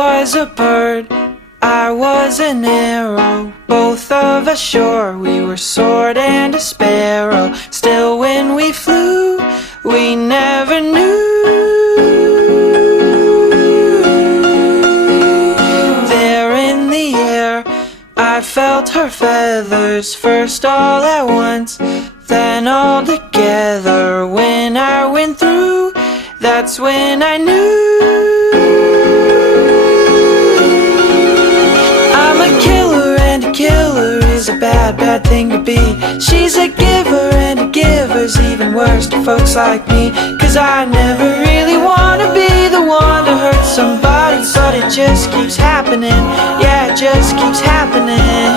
was a bird, I was an arrow, both of us sure we were sword and a sparrow. Still when we flew, we never knew. There in the air, I felt her feathers, first all at once, then all together. When I went through, that's when I knew. I'm a killer, and a killer is a bad, bad thing to be. She's a giver, and a giver's even worse to folks like me. 'Cause I never really wanna be the one to hurt somebody, but it just keeps happening. Yeah, it just keeps happening.